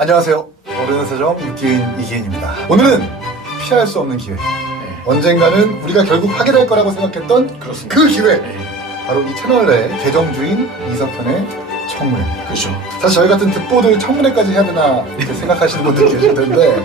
안녕하세요. 어른의 세정 유기인 이기인입니다. 오늘은 피할 수 없는 기회. 언젠가는 우리가 결국 하게 될 거라고 생각했던 그렇습니다. 그 기회. 바로 이 채널 내 계정주인 이석현의 청문회입니다. 그렇죠. 사실 저희 같은 듣보들 청문회까지 해야 되나 이렇게 생각하시는 분들 계실 텐데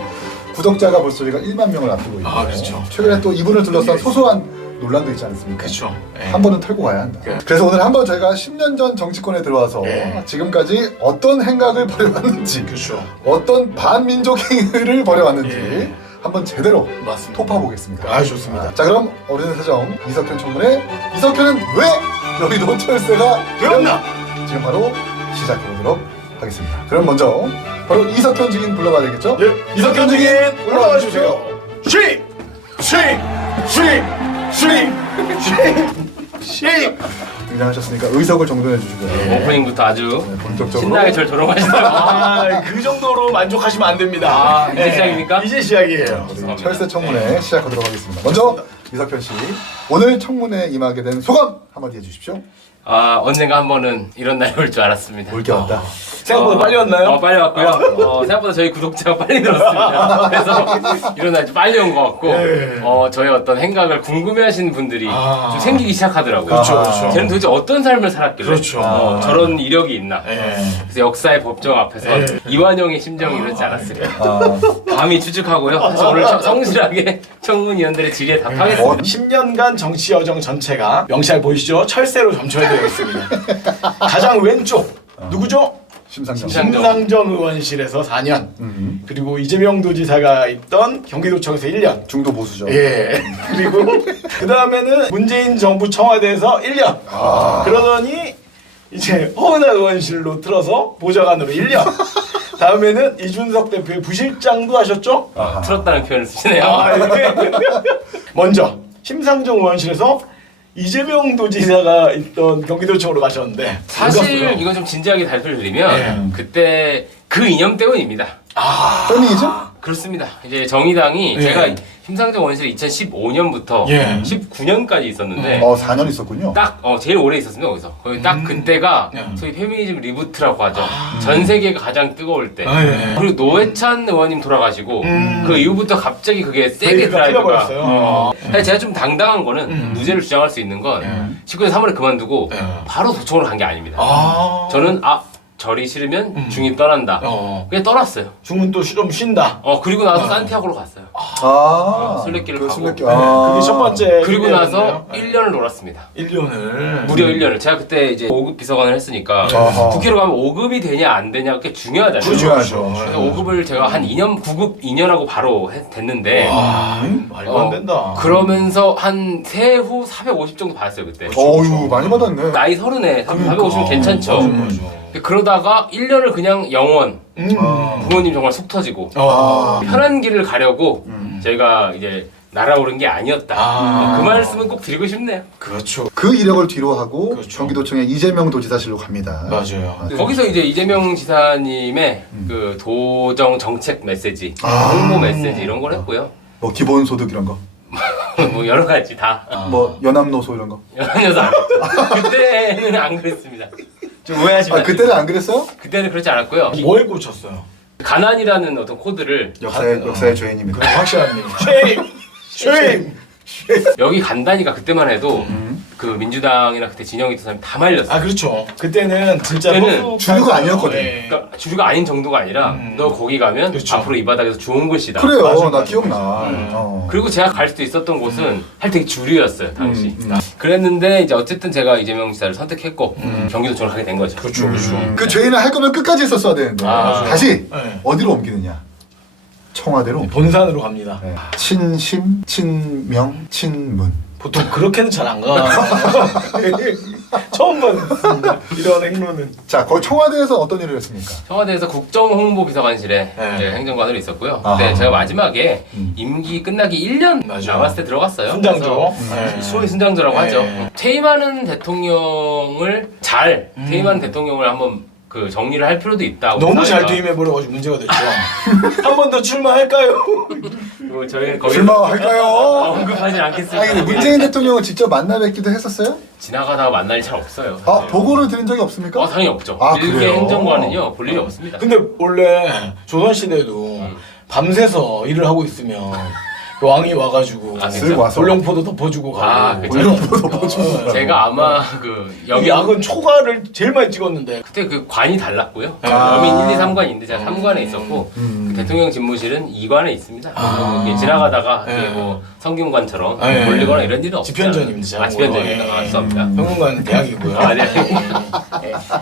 구독자가 벌써 우리가 1만 명을 앞두고 있고 그렇죠. 최근에 또 이분을 둘러싼 소소한 논란도 있지 않습니까? 그렇죠. 한 번은 털고 가야 한다. 그래서 오늘 한번 저희가 10년 전 정치권에 들어와서 지금까지 어떤 행각을 벌여왔는지 그렇죠. 어떤 반민족 행위를 벌여왔는지 한번 제대로 맞습니다. 토파보겠습니다. 좋습니다. 자, 그럼 어른의 세정 이석현 청문회, 이석현은 왜 여의도 철새가 되었나? 지금 바로 시작해보도록 하겠습니다. 그럼 먼저 바로 이석현 증인 불러봐야 되겠죠? 이석현 증인 올라와 주세요. 쉐. 등장하셨으니까 의석을 정돈해 주시고요. 오프닝부터 아주 본격적으로 신나게 절 조롱하시더라고요. 그 정도로 만족하시면 안 됩니다. 이제 시작입니까? 이제 시작이에요. 철새 청문회 시작하도록 하겠습니다. 먼저 이석현 씨, 오늘 청문회에 임하게 된 소감 한마디 해주십시오. 언젠가 한 번은 이런 날이 올 줄 알았습니다. 올게 왔다. 생각보다 빨리 왔나요? 빨리 왔고요. 생각보다 저희 구독자가 빨리 늘었습니다. 그래서 이런 날이 좀 빨리 온 것 같고, 저의 어떤 행각을 궁금해하시는 분들이 좀 생기기 시작하더라고요. 그렇죠. 쟤는 도대체 어떤 삶을 살았길래 그렇죠. 저런 이력이 있나. 그래서 역사의 법정 앞에서 이완용의 심정이 이렇지 않았을까. 감히 추측하고요. 그래서 오늘 성실하게 청문위원들의 질의에 답하겠습니다. 10년간 정치 여정 전체가 명시할 보이시죠? 철새로 점철되어 있습니다. 가장 왼쪽 누구죠? 심상정. 심상정 의원실에서 4년, 그리고 이재명 도지사가 있던 경기도청에서 1년. 중도 보수죠. 그리고 그 다음에는 문재인 정부 청와대에서 1년. 그러더니 이제 허은하 의원실로 틀어서 보좌관으로 1년. 다음에는 이준석 대표의 부실장도 하셨죠? 틀었다는 표현을 쓰시네요. 먼저 심상정 의원실에서 이재명 도지사가 있던 경기도청으로 가셨는데 사실 이건 좀 진지하게 발표를 드리면 그때 그 이념 때문입니다. 페미니즘? 그렇습니다. 이제 정의당이 제가 심상정 원실 2015년부터 19년까지 있었는데 4년 있었군요. 딱 제일 오래 있었습니다. 거기서 거기 딱 그때가 소위 페미니즘 리부트라고 하죠. 전 세계가 가장 뜨거울 때. 그리고 노회찬 의원님 돌아가시고 그 이후부터 갑자기 그게 세게 드라이브가 사실 제가 좀 당당한 거는 무죄를 주장할 수 있는 건 19년 3월에 그만두고 바로 도청으로 간 게 아닙니다. 저는 절이 싫으면 중이 떠난다. 그냥 떠났어요. 중은 또 좀 쉰다. 그리고 나서 산티아고로 갔어요. 순례길을 가고. 순례길. 그게 첫 번째. 그리고 나서 1년을 놀았습니다. 1년을. 무려 1년을. 제가 그때 이제 5급 비서관을 했으니까 국회로 가면 5급이 되냐 안 되냐가 꽤 중요하잖아요. 중요하죠. 그래서 5급을 제가 한 2년, 9급 2년하고 바로 됐는데 말도 안 된다. 그러면서 한 세후 450 정도 받았어요 그때. 어유 많이 받았네. 나이 30에 450은 괜찮죠. 그러다가 1년을 그냥 영원 부모님 정말 속 터지고 편한 길을 가려고 저희가 이제 날아오른 게 아니었다. 그 말씀은 꼭 드리고 싶네요. 그렇죠. 그 이력을 뒤로 하고 경기도청의 이재명 도지사실로 갑니다. 맞아요. 거기서 이제 이재명 지사님의 그 도정 정책 메시지, 홍보 메시지 이런 걸 했고요. 뭐 기본소득 이런 거. 뭐 여러 가지 다. 뭐 연합노소 이런 거. 연합녀서 안 했죠. 그때는 안 그랬습니다. 좀 오해하시면 안 돼요. 그때는 안 그랬어요? 그때는 그렇지 않았고요. 뭐에 꽂혔어요? 가난이라는 어떤 코드를 역사의 죄인입니다. 확실한 님. 쉐임. 여기 간다니까 그때만 해도 그 민주당이나 그때 진영이 있던 사람이 다 말렸어요. 그렇죠. 그때는 진짜 그때는 주류가 아니었거든. 그러니까 주류가 아닌 정도가 아니라 너 거기 가면 앞으로 이 바닥에서 좋은 곳이다. 그래요. 맞아. 나 기억나. 그리고 제가 갈 수도 있었던 곳은 할 되게 주류였어요 당시. 그랬는데 이제 어쨌든 제가 이재명 지사를 선택했고 경기도청을 가게 된 거죠. 그렇죠. 그 죄인을 할 거면 끝까지 했었어야 되는데 다시 네. 어디로 옮기느냐? 청와대로. 본산으로 갑니다. 네. 친심, 친명, 친문. 보통 그렇게는 잘 안 가. 처음 봤습니다. 이런 행로는. 자, 거기 청와대에서 어떤 일을 했습니까? 청와대에서 국정홍보비서관실에 이제 행정관으로 있었고요. 근데 제가 마지막에 임기 끝나기 1년 남았을 때 들어갔어요. 순장조. 소위 순장조라고 하죠. 퇴임하는 대통령을 퇴임하는 대통령을 한번 그 정리를 할 필요도 있다고. 너무 잘 사회가. 투임해버려가지고 문제가 됐죠. 한 번 더 출마할까요? 뭐 저희는 거의 출마할까요? 언급하진 않겠습니다. 아니 근데 문재인 대통령을 직접 만나 뵙기도 했었어요? 지나가다가 만날 일 잘 없어요. 아 사실. 보고를 드린 적이 없습니까? 당연히 없죠. 아, 일개 그래요? 행정관은요 볼 일이 없습니다. 근데 원래 조선시대에도 밤새서 일을 하고 있으면 왕이 와가지고 아, 쓱 와서 돌룡포도 덮어주고 가고 아, 그쵸. 돌려보도 덮어주고 제가 아마 그 여기 약은 초과를 제일 많이 찍었는데 그때 그 관이 달랐고요. 아. 여민 1, 2, 3관이 있는데 제가 3관에 있었고 그 대통령 집무실은 2관에 있습니다. 이게 지나가다가 이게 뭐 성균관처럼 네. 몰리거나 이런 일은 없죠. 집현전입니다, 제가 집현전입니다. 보기로. 아, 죄송합니다. 평균관 대학이고요. 아, 네.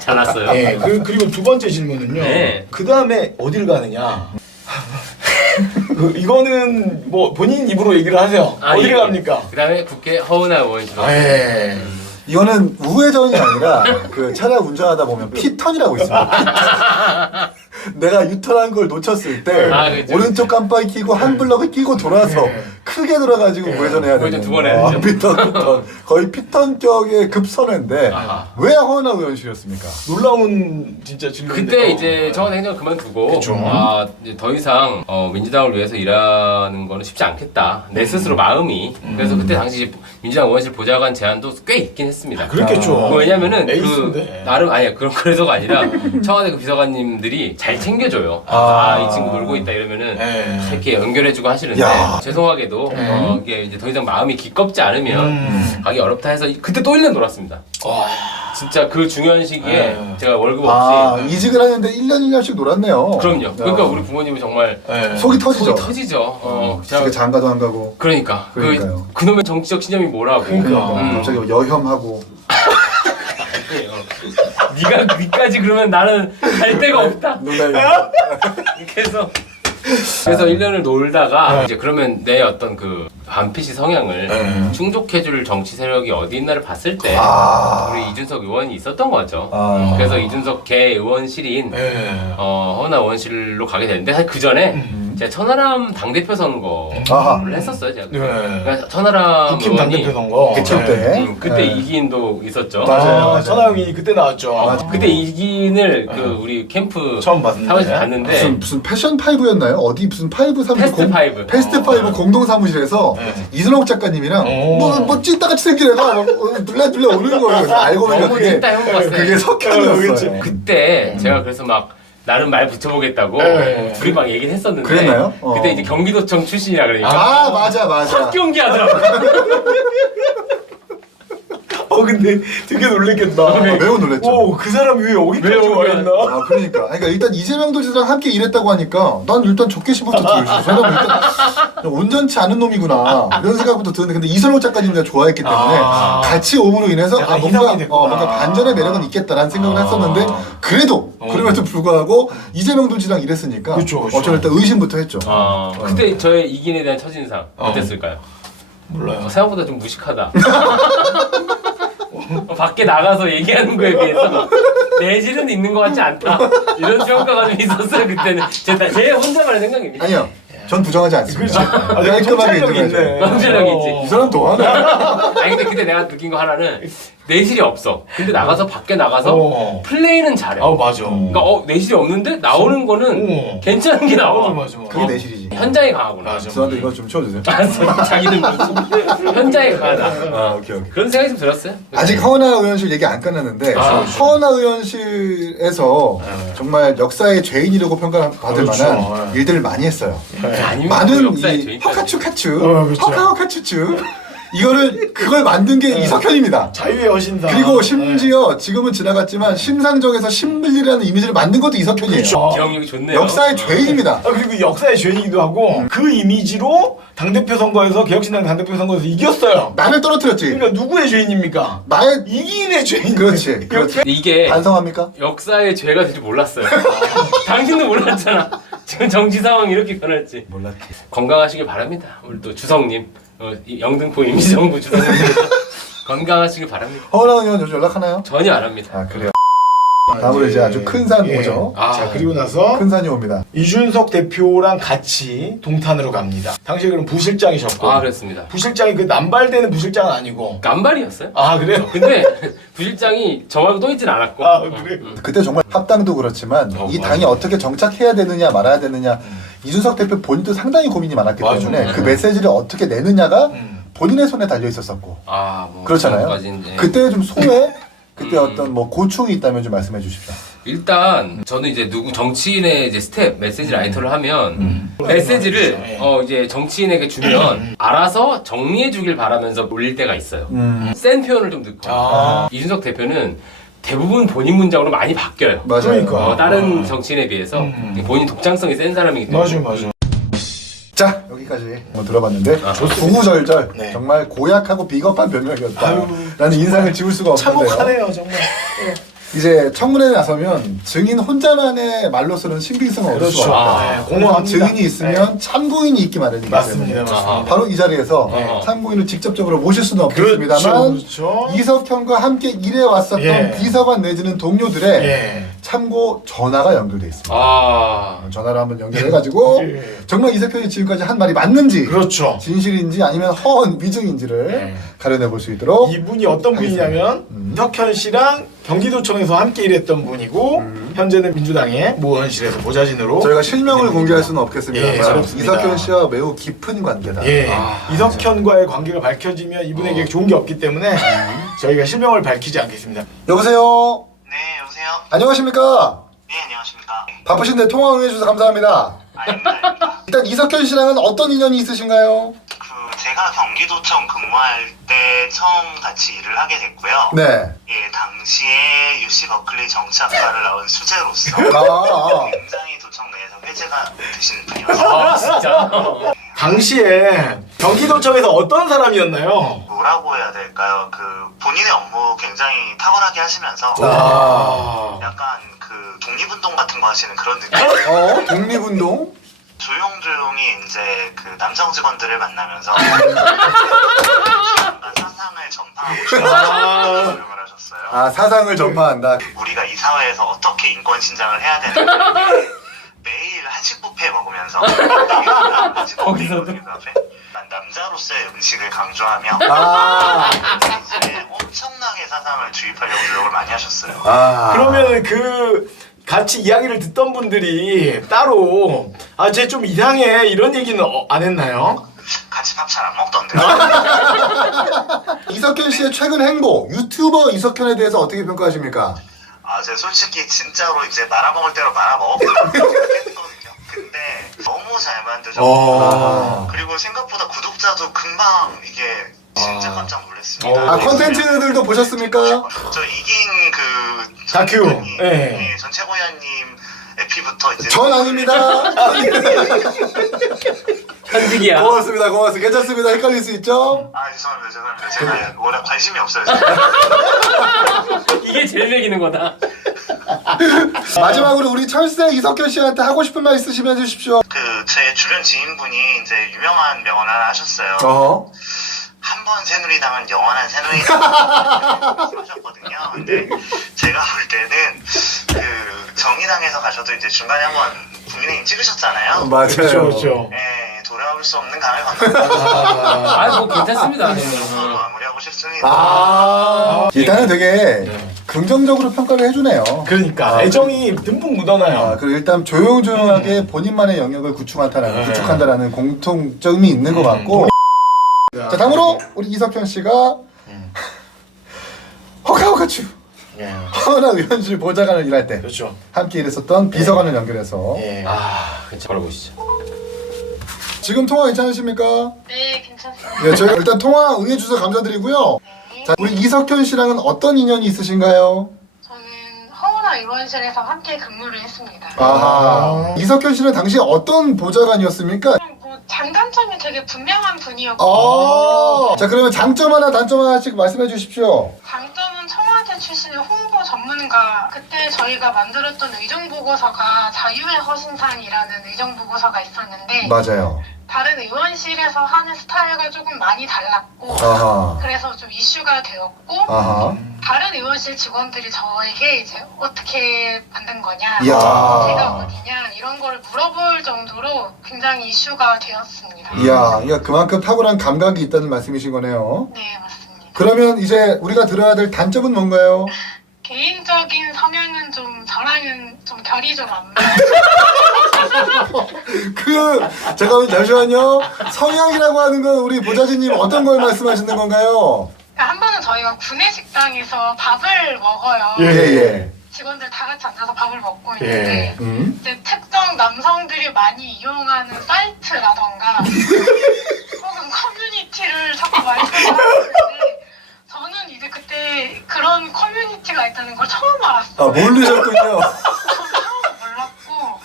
잘 왔어요. 예, 그리고 두 번째 질문은요. 네. 그 다음에 어딜 가느냐? 이거는 뭐 본인 입으로 얘기를 하세요. 어디를 갑니까? 그 다음에 국회 허은하 의원실. 예. 이거는 우회전이 아니라 그 차량 운전하다 보면 피턴이라고 있습니다. 내가 유턴한 걸 놓쳤을 때 아, 그죠. 오른쪽 깜빡이 끼고 한 블럭을 끼고 돌아서 크게 돌아가지고 우회전해야 우회전 되는 두번 해야죠. 피턴 거의 피턴격의 급선회인데 아하. 왜 허은하 의원실이었습니까? 놀라운 진짜 질문인데. 그때 이제 청와대 행정을 그만두고 그쵸. 아 이제 더 이상 민주당을 위해서 일하는 거는 쉽지 않겠다. 내 스스로 마음이. 그래서 그때 당시 민주당 의원실 보좌관 제안도 꽤 있긴 했습니다. 그렇겠죠. 왜냐면은 에이스인데. 그 나름 아니야 그래서가 아니라 청와대 그 비서관님들이 잘 챙겨줘요. 이 친구 놀고 있다 이러면은 예. 이렇게 연결해주고 하시는데 야. 죄송하게도 이게 이제 더 이상 마음이 기껍지 않으면 가기 어렵다 해서 그때 또 1년 놀았습니다. 와. 진짜 그 중요한 시기에 제가 월급 아 없이 이직을 하는데 1년 1년씩 놀았네요. 그럼요. 그러니까 우리 부모님은 정말 예. 속이 터지죠. 속이 터지죠. 집에 장가도 안 가고 그러니까 그러니까요. 그놈의 정치적 신념이 뭐라고. 갑자기 여혐하고 네가 위까지 그러면 나는 갈 데가 없다. 놀라요. 그래서 1년을 놀다가 이제 그러면 내 어떤 그 반피시 성향을 충족해줄 정치 세력이 어디 있나를 봤을 때 우리 이준석 의원이 있었던 거죠. 그래서 이준석 개 의원실인 예. 허은하 의원실로 가게 되는데 사실 그 전에 제가 천하람 당대표 선거를 아하. 했었어요. 제가. 네. 그러니까 천하람 국힘 당대표 선거. 그쵸, 네. 때. 그때 네. 이기인도 있었죠. 맞아요. 천하영이 그때 나왔죠. 그때 이기인을 그 우리 캠프 처음 봤는데. 사무실 갔는데 무슨 패션 파이브였나요? 어디 무슨 파이브 사무실 패스트 파이브. 패스트 파이브 공동 사무실에서 이순옥 작가님이랑 뭐 찐따같이 생긴 애가 막 눌러 오는 거예요. 그래서 알고 보니까 너무 찐따 형 봤어요. 그게 석현이었어요. 그때 제가 그래서 막 나름 말 붙여보겠다고 둘이 막 얘기는 했었는데 그랬나요? 그때 이제 경기도청 출신이라 그러니까 아 맞아. 첫 경기 하더라고. 근데 되게 놀랬겠다. 매우 놀랬죠. 오, 그 사람이 왜 여기까지 왜 와 있나? 아 그러니까 일단 이재명 도지사랑 함께 일했다고 하니까 난 일단 좋게 씹어서 들어있어. 저는 일단 온전치 않은 놈이구나 이런 생각부터 드는데 근데 이선호 작가님 내가 좋아했기 때문에 같이 옴으로 인해서 약간 뭔가 희석이 됐구나. 뭔가 반전의 매력은 있겠다라는 생각을 했었는데 그래도 그럼에도 불구하고 이재명 도지사랑 일했으니까 그쵸. 저는 일단 의심부터 했죠. 그때 저의 이기인에 대한 첫인상 어땠을까요? 몰라요. 생각보다 좀 무식하다. 밖에 나가서 얘기하는 거에 비해서 내실은 있는 것 같지 않다. 이런 평가가 좀 있었어요 그때는. 제 혼자만의 생각입니다. 아니요. 전 부정하지 않습니다. 아, 깔끔하게 정찰력이 인정하죠. 있네. 정찰력이 있지. 이 사람 더하네. 아니 근데 그때 내가 느낀 거 하나는 내실이 없어. 근데 나가서 밖에 나가서 플레이는 잘해. 맞아. 그러니까 내실이 없는데 나오는 거는 괜찮은 게 나와. 맞아. 그게 내실이지. 현장에 강하구나. 맞아. 저한테 이거 좀 치워주세요. 알았어. 자기는 현장에 강하다. 오케이. 그런 생각이 좀 들었어요. 아직 허은하 의원실 얘기 안 끝났는데 허은하 의원실에서 정말 역사의 죄인이라고 평가받을 그렇죠. 만한 일들을 많이 했어요. 아니면 많은 역사의 이 죄인까지. 허카추카추 그렇죠. 허카허카추추 그걸 만든 게 이석현입니다. 자유의 여신다. 그리고 심지어 지금은 지나갔지만 심상정에서 신물리라는 이미지를 만든 것도 이석현이에요. 그렇죠. 기억력이 좋네요. 역사의 죄인입니다. 그리고 역사의 죄인이기도 하고 그 이미지로 당대표 선거에서 개혁신당 당대표 선거에서 이겼어요. 나를 떨어뜨렸지. 그러니까 누구의 죄인입니까? 나의 이기인의 죄인. 그렇지. 이게 반성합니까? 역사의 죄가 될 줄 몰랐어요. 당신도 몰랐잖아. 지금 정치 상황이 이렇게 변할지. 몰랐지. 건강하시길 바랍니다. 우리 또 주성님, 이 영등포 임시정부 주성님 건강하시길 바랍니다. 허은하 의원 요즘 연락하나요? 전혀 안 합니다. 아 그래요. 다음으로 이제 아주 큰 산 예. 오죠. 자 그리고 나서 큰 산이 옵니다. 이준석 대표랑 같이 동탄으로 갑니다. 당시에 그럼 부실장이셨고. 아 그랬습니다. 부실장이 그 남발되는 부실장은 아니고. 깜발이었어요. 아 그래요? 근데 부실장이 저 말고 또 있진 않았고. 아 그래. 그때 정말 합당도 그렇지만 이 당이 어떻게 정착해야 되느냐 말아야 되느냐 이준석 대표 본인도 상당히 고민이 많았기 맞아. 때문에 그 메시지를 어떻게 내느냐가 음. 본인의 손에 달려 있었었고 뭐 그렇잖아요. 그것까진, 예. 그때 좀 소외 그때 어떤 뭐 고충이 있다면 좀 말씀해 주십시오. 일단 저는 이제 누구 정치인의 이제 스텝 메시지 라이터를 하면 메시지를 예. 이제 정치인에게 주면 알아서 정리해 주길 바라면서 올릴 때가 있어요. 음. 센 표현을 좀 넣고 아. 이준석 대표는 대부분 본인 문장으로 많이 바뀌어요. 맞아요. 그러니까. 다른 정치인에 비해서 본인 독창성이 센 사람이기 때문에. 맞아. 자 여기까지 한번 들어봤는데 좋습니다. 구구절절 네. 정말 고약하고 비겁한 변명이었다 아유, 라는 인상을 지울 수가 없는데요. 참혹하네요 정말. 이제 청문회에 나서면 증인 혼자만의 말로서는 신빙성을 얻을 그렇죠. 수가 없다. 네, 공허합니다. 증인이 있으면 참고인이 있기 마련이기 맞습니다, 때문에 맞습니다. 바로 이 자리에서 네. 참고인을 직접적으로 모실 수는 없겠습니다만 그렇죠. 이석현과 함께 일해왔었던 예. 비서관 내지는 동료들의 예. 참고 전화가 연결돼 있습니다. 아, 전화를 한번 연결해가지고 예. 정말 이석현이 지금까지 한 말이 맞는지 그렇죠. 진실인지 아니면 허언 위증인지를 네. 가려내 볼 수 있도록 이분이 어떤 분이냐면 이석현 씨랑 경기도청에서 함께 일했던 분이고 현재는 민주당의 모원실에서 보좌진으로 저희가 실명을 공개할 수는 없겠습니다만 예, 어렵습니다. 이석현 씨와 매우 깊은 관계다. 예, 이석현과의 관계가 밝혀지면 이분에게 좋은 게 없기 때문에 저희가 실명을 밝히지 않겠습니다. 여보세요. 네, 여보세요? 안녕하십니까? 네, 안녕하십니까? 바쁘신데 통화 응해주셔서 감사합니다. 아닙니다. 일단 이석현 씨랑은 어떤 인연이 있으신가요? 제가 경기도청 근무할 때 처음 같이 일을 하게 됐고요. 네. 예, 당시에 UC 버클리 정치학과를 나온 수재로서 아. 굉장히 도청 내에서 회제가 되시는 분이었어요. 아 진짜. 당시에 경기도청에서 어떤 사람이었나요? 뭐라고 해야 될까요? 본인의 업무 굉장히 탁월하게 하시면서 아, 약간 독립운동 같은 거 하시는 그런 느낌? 독립운동? 조용조용히 이제 남성 직원들을 만나면서 사상을 전파하고 싶은 노력을 하셨어요. 아, 사상을 전파한다. 우리가 이 사회에서 어떻게 인권 신장을 해야 되는지 매일 한식 뷔페 먹으면서 한식 뷔페 먹으면서 남자로서의 음식을 강조하며 아. 이제 엄청나게 사상을 주입하려고 노력을 많이 하셨어요. 아. 그러면 같이 이야기를 듣던 분들이 따로 쟤 좀 이상해 이런 얘기는 안 했나요? 같이 밥 잘 안 먹던데요. 이석현 씨의 최근 행보, 유튜버 이석현에 대해서 어떻게 평가하십니까? 제가 솔직히 진짜로 이제 말아먹을 대로 말아먹었거든요. 근데 너무 잘 만드셨고 그리고 생각보다 구독자도 금방 이게 진짜 깜짝 놀랐습니다. 컨텐츠들도 보셨습니까? 저 이긴 다큐. 예. 전 최고위원님 에피부터 이제 전 아닙니다. 현직이야. 고맙습니다. 괜찮습니다. 헷갈릴 수 있죠? 죄송합니다. 제가 워낙 관심이 없어요. 이게 제일 매기는 거다. 마지막으로 우리 철새 이석현 씨한테 하고 싶은 말 있으시면 해주십시오. 제 주변 지인분이 이제 유명한 명언 하나 하셨어요. 어허. 한 번 새누리당은 영원한 새누리당 하셨거든요. 근데 제가 볼 때는 정의당에서 가셔도 이제 중간에 한번 국민의힘 찍으셨잖아요. 맞아요. 그렇죠. 예, 돌아올 수 없는 강을 건너. 뭐 괜찮습니다. 서로 마무리하고 싶습니다. 일단은 되게 긍정적으로 평가를 해주네요. 그러니까 애정이 듬뿍 묻어나요. 그리고 일단 조용조용하게 본인만의 영역을 구축한다라는 공통점이 있는 것 같고. 자, 다음으로 우리 이석현 씨가 허가허가추 허나 의원실 보좌관을 일할 때 그렇죠. 함께 일했었던 비서관을 연결해서 예. 괜찮아. 걸어보시죠. 지금 통화 괜찮으십니까? 네, 괜찮습니다. 네, 저희가 일단 통화 응해주셔서 감사드리고요. 자, 우리 이석현 씨랑은 어떤 인연이 있으신가요? 저는 허은하 의원실에서 함께 근무를 했습니다. 아하. 이석현 씨는 당시 어떤 보좌관이었습니까? 장단점이 되게 분명한 분이었고 자, 그러면 장점 하나, 단점 하나씩 말씀해 주십시오. 장점은 청와대 출신의 홍보 전문가. 그때 저희가 만들었던 의정보고서가 자유의 허신산이라는 의정보고서가 있었는데 맞아요. 다른 의원실에서 하는 스타일과 조금 많이 달랐고 아하. 그래서 좀 이슈가 되었고 아하. 다른 의원실 직원들이 저에게 이제 어떻게 만든 거냐, 이야. 제가 어디냐 이런 걸 물어볼 정도로 굉장히 이슈가 되었습니다. 이야, 그러니까 그만큼 탁월한 감각이 있다는 말씀이신 거네요. 네, 맞습니다. 그러면 이제 우리가 들어야 될 단점은 뭔가요? 개인적인 성향은 좀 저랑은 좀 결이 좀 안 맞아요. 잠깐만 잠시만요. 성향이라고 하는 건 우리 보좌진님 어떤 걸 말씀하시는 건가요? 그러니까 한 번은 저희가 구내식당에서 밥을 먹어요. 예. 직원들 다 같이 앉아서 밥을 먹고 있는데 이제 특정 남성들이 많이 이용하는 사이트라던가 혹은 커뮤니티를 자꾸 말씀하시는데 저는 이제 그때 그런 커뮤니티가 있다는 걸 처음 알았어요. 아, 모르셨군요. 처음 몰랐고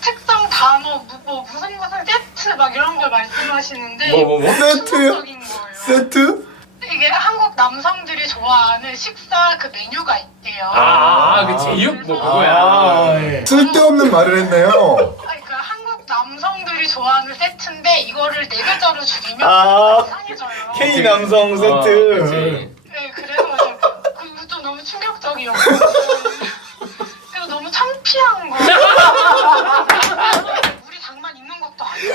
특정 단어 무슨 세트 막 이런 걸 말씀하시는데 세트요? 충격적인 거예요. 세트? 이게 한국 남성들이 좋아하는 식사 그 메뉴가 있대요. 그 제육 뭐 그거야. 쓸데없는 말을 했네요. 그러니까 한국 남성들이 좋아하는 세트인데 이거를 4글자로 줄이면 이상해져요. K 남성 세트. 그치. 네, 그래서 좀 너무 충격적이었고 그리고 너무 창피한 거예요. 우리 당만 있는 것도 아니고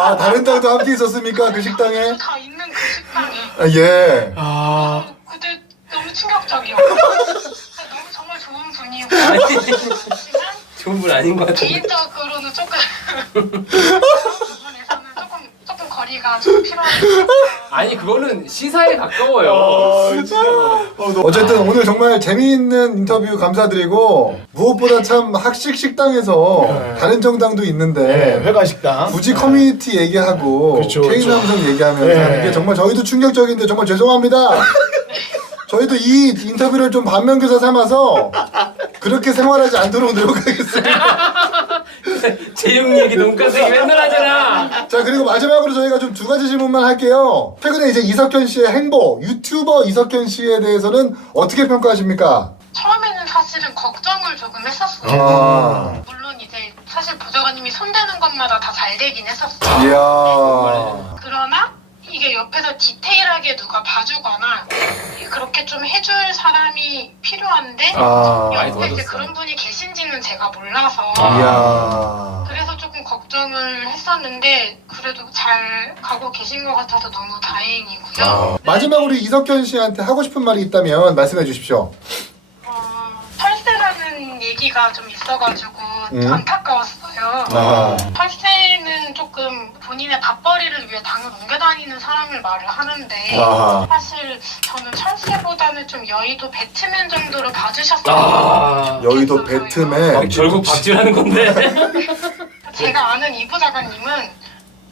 아, 다른 땅도 함께 있었습니까? 그 식당에? 다 있는 그 식당에 예. 그때 너무 충격적이었고 너무 정말 좋은 분이고 하지만 좋은 분 아닌 것 같은데. 개인적으로는 조금 그런 부분에서는 조금 거리가 좀 필요한 아니 그거는 시사에 가까워요. 어쨌든 오늘 정말 재미있는 인터뷰 감사드리고 무엇보다 참 학식 식당에서 다른 정당도 있는데 회관 식당. 굳이 커뮤니티 얘기하고 그렇죠, K남성 얘기하면 이게 정말 저희도 충격적인데 정말 죄송합니다. 저희도 이 인터뷰를 좀 반면교사 삼아서 그렇게 생활하지 않도록 노력하겠습니다. 제육 얘기 돈가스 얘기 맨날 하잖아. 자, 그리고 마지막으로 저희가 좀 2가지 질문만 할게요. 최근에 이제 이석현 씨의 행보, 유튜버 이석현 씨에 대해서는 어떻게 평가하십니까? 처음에는 사실은 걱정을 조금 했었어요. 물론 이제 사실 보좌관님이 손대는 것마다 다 잘 되긴 했었어요. 이야. 그러나 이게 옆에서 디테일하게 누가 봐주거나 그렇게 좀 해줄 사람이 필요한데 많이 옆에 이제 도와줬어. 그런 분이 계신지는 제가 몰라서 이야. 그래서 조금 걱정을 했었는데 그래도 잘 가고 계신 것 같아서 너무 다행이고요. 마지막으로 이석현 씨한테 하고 싶은 말이 있다면 말씀해 주십시오. 털세라는 얘기가 좀 있어가지고 안타까웠어요. 털세는 조금 본인의 밥벌이를 위해 당을 옮겨 다니는 사람을 말을 하는데 사실 저는 철새보다는 좀 여의도 배트맨 정도로 봐주셨어요. 여의도 배트맨. 결국 박질하는 건데. 제가 아는 이 부장관님은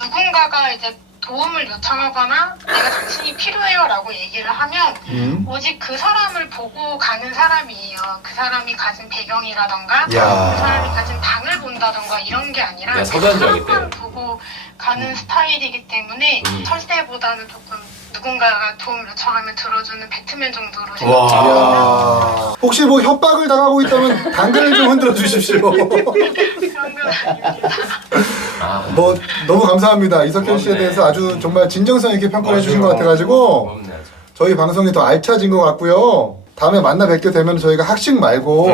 누군가가 이제 도움을 요청하거나 내가 당신이 필요해요 라고 얘기를 하면 오직 그 사람을 보고 가는 사람이에요. 그 사람이 가진 배경이라던가 그 사람이 가진 당을 본다던가 이런 게 아니라 내가 그 서두한 줄 알겠대. 사람만 보고 가는 스타일이기 때문에 철새보다는 조금 누군가가 도움을 요청하면 들어주는 배트맨 정도로 생각합니다. 이야. 혹시 뭐 협박을 당하고 있다면 당근을 좀 흔들어 주십시오. 그런 건 아닙니다. 뭐 너무 감사합니다. 이석현 씨에 대해서 아주 정말 진정성 있게 평가를 해주신 것 같아가지고 고맙네, 아주. 저희 방송이 더 알차진 것 같고요. 다음에 만나 뵙게 되면 저희가 학식 말고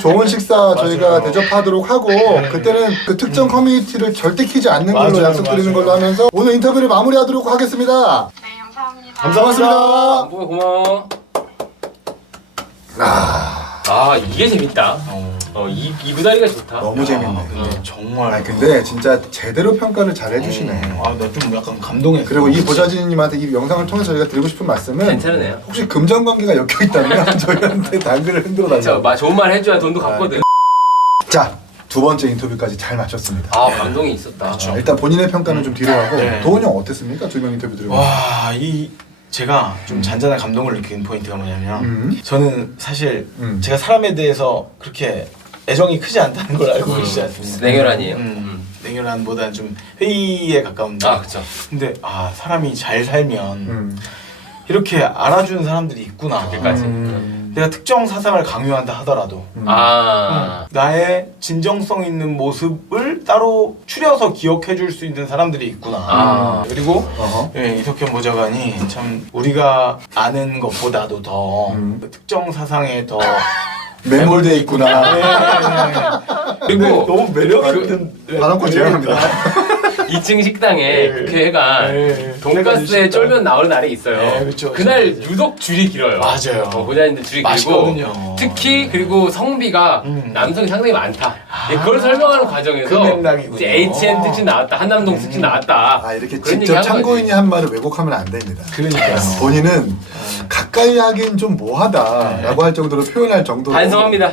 좋은 식사 저희가 대접하도록 하고 그때는 그 특정 커뮤니티를 절대 키지 않는 걸로 맞아요, 약속드리는 맞아요. 걸로 하면서 오늘 인터뷰를 마무리하도록 하겠습니다. 네, 감사합니다. 감사합니다. 고마워. 이게 재밌다. 이 부다리가 좋다. 너무 재밌네. 근데 정말. 아니, 근데 진짜 제대로 평가를 잘 해주시네. 나 좀 약간 감동했어. 그리고 이 보좌진님한테 이 영상을 통해서 저희가 드리고 싶은 말씀은 괜찮은 애야. 혹시 금전관계가 엮여있다면 저희한테 당근을 흔들어 달라고. 좋은 말 해줘야 돈도 갚거든. 자, 2번째 인터뷰까지 잘 마쳤습니다. 감동이 있었다. 일단 본인의 평가는 좀 뒤로 하고 네. 도훈이 형 어땠습니까? 2명 인터뷰 들으면. 제가 좀 잔잔한 감동을 느낀 포인트가 뭐냐면 저는 사실 음. 제가 사람에 대해서 그렇게 애정이 크지 않다는 걸 알고 계시지 않습니까? 냉혈한이에요. 냉혈한보다는 좀 회의에 가까운데 그쵸. 근데 사람이 잘 살면 이렇게 알아주는 사람들이 있구나. 그렇게까지. 내가 특정 사상을 강요한다 하더라도 나의 진정성 있는 모습을 따로 추려서 기억해 줄 수 있는 사람들이 있구나. 그리고 예, 이석현 보좌관이 참 우리가 아는 것보다도 더 특정 사상에 더 매몰돼 있구나. 그리고 너무 매력 있는 발언권 제외합니다. 2층 식당에 국회의가 돈가스에 쫄면 나오는 날이 있어요. 네, 그쵸, 그날 그쵸. 유독 줄이 길어요. 맞아요. 보좌님들 줄이 맛있거든요. 길고 특히 그리고 성비가 남성이 상당히 많다. 그걸 설명하는 과정에서 그 맥락이군요. 이제 HN 특집 나왔다, 한남동 특집 나왔다. 아 이렇게 그런 얘기 직접 한 참고인이 거지. 한 말을 왜곡하면 안 됩니다. 그러니까요. 본인은 가까이 하긴 좀 뭐하다라고 할 정도로 표현할 정도로 반성합니다.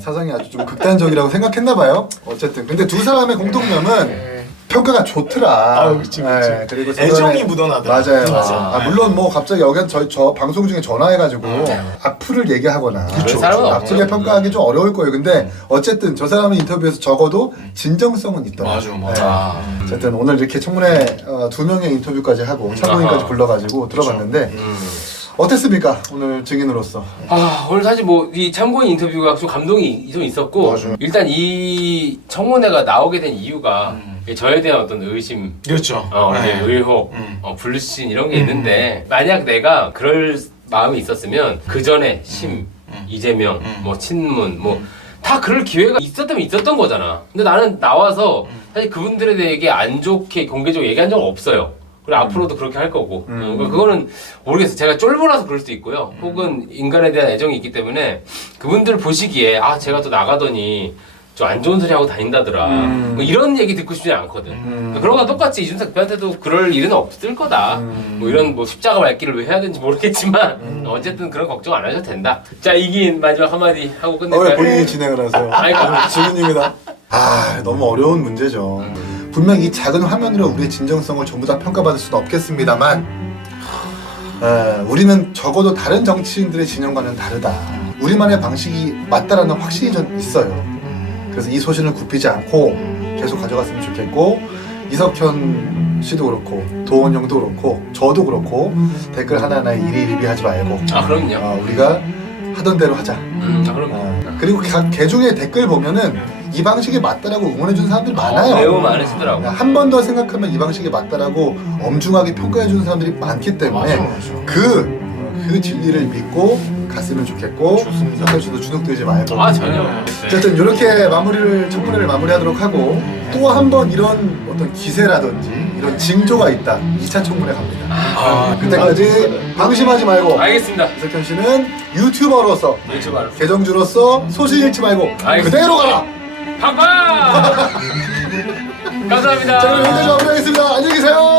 사상이 아주 좀 극단적이라고 생각했나 봐요. 어쨌든 근데 두 사람의 공통점은 평가가 좋더라. 그치. 네, 그리고 애정이 묻어나더라. 맞아요. 맞아. 물론 뭐 갑자기 여기 저 방송 중에 전화해가지고 악플을 얘기하거나 그쵸. 사람은 나쁘게 없죠. 평가하기 좀 어려울 거예요. 근데 어쨌든 저 사람은 인터뷰에서 적어도 진정성은 있더라고요. 맞아. 어쨌든 오늘 이렇게 청문회 두 명의 인터뷰까지 하고 참고인까지 불러가지고 들어봤는데 어땠습니까? 오늘 증인으로서. 오늘 사실 뭐 이 참고인 인터뷰가 좀 감동이 좀 있었고 맞아요. 일단 이 청문회가 나오게 된 이유가 저에 대한 어떤 의심, 그렇죠. 이제 의혹, 불신 이런 게 있는데 만약 내가 그럴 마음이 있었으면 그 전에 이재명, 뭐 친문, 뭐 다 그럴 기회가 있었다면 있었던 거잖아. 근데 나는 나와서 사실 그분들에 대해 안 좋게 공개적으로 얘기한 적은 없어요. 그리고 앞으로도 그렇게 할 거고. 그러니까 그거는 모르겠어요. 제가 쫄보라서 그럴 수도 있고요. 혹은 인간에 대한 애정이 있기 때문에 그분들 보시기에 제가 또 나가더니 좀 안 좋은 소리 하고 다닌다더라. 뭐 이런 얘기 듣고 싶지 않거든. 그런 거 똑같이 이준석 대표한테도 그럴 일은 없을 거다. 뭐 이런 뭐 십자가 말기를 왜 해야 되는지 모르겠지만 어쨌든 그런 걱정 안 하셔도 된다. 자, 이긴 마지막 한마디 하고 왜 끝낼까요? 본인이 진행을 하세요? 아이고. 증인입니다. 너무 어려운 문제죠. 분명 이 작은 화면으로 우리의 진정성을 전부 다 평가받을 수는 없겠습니다만 우리는 적어도 다른 정치인들의 진영과는 다르다. 우리만의 방식이 맞다라는 확신이 좀 있어요. 그래서 이 소신을 굽히지 않고 계속 가져갔으면 좋겠고 이석현 씨도 그렇고 도원 형도 그렇고 저도 그렇고 댓글 하나하나에 이리이리하지 말고 그럼요. 우리가 하던 대로 하자. 그럼요. 그리고 개중에 댓글 보면은 이 방식이 맞다라고 응원해주는 사람들이 많아요. 매우 많으시더라고. 한 번 더 생각하면 이 방식이 맞다라고 엄중하게 평가해주는 사람들이 많기 때문에 그 진리를 믿고 갔으면 좋겠고 석현 씨도 주눅들지 말고 전혀. 어쨌든 이렇게 청문회를 마무리하도록 하고 또 한 번 이런 어떤 기세라든지 이런 징조가 있다 2차 청문회 갑니다. 그때까지 방심하지 말고 알겠습니다. 이석현 씨는 유튜버로서 계정주로서 소신 잃지 말고 그대로 가라. 팡팡! 감사합니다. 자 그럼 여기까지 마무리하겠습니다. 안녕히 계세요.